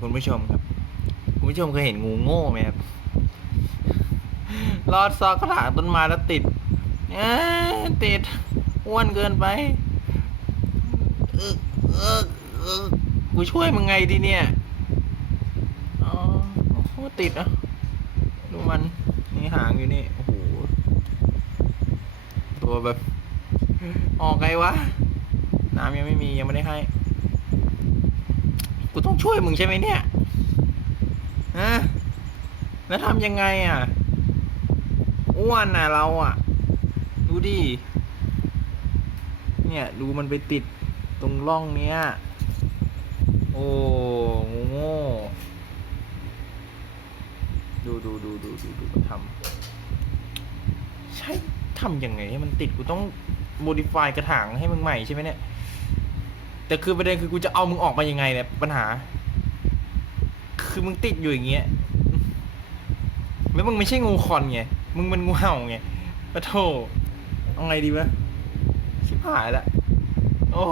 คุณผู้ชมครับ คุณผู้ชมเคยเห็นงูโง่ไหมครับลอดซอกกระถางต้นไม้แล้วติดเอ้ยติดอ้วนเกินไปเออเออเออกูช่วยมึงไงดีเนี่ยอ๋อโอ้โหติดอะดูมันนี่หางอยู่นี่ โอ้โห ตัวแบบ ออกไงวะ น้ำยังไม่มียังไม่ได้ให้ กูต้องช่วยมึงใช่ไหมเนี่ยฮะแล้วทำยังไงอะ อ้วนน่ะเราอะ ดูดิ เนี่ยดูมันไปติดตรงร่องเนี้ย โอ้งูโง่ดูดูดูดูดูดูมันทำใช่ทำยังไงให้มันติดกูต้อง modify กระถางให้มึงใหม่ใช่ไหมเนี่ย แต่คือประเด็นคือกูจะเอามึงออกมายังไงเนี่ยปัญหา คือมึงติดอยู่อย่างเงี้ยแล้วมึงไม่ใช่งูคอนไงมึงเป็นงูเห่าไงปะโถเอาไงดีวะชิบหายละโอ้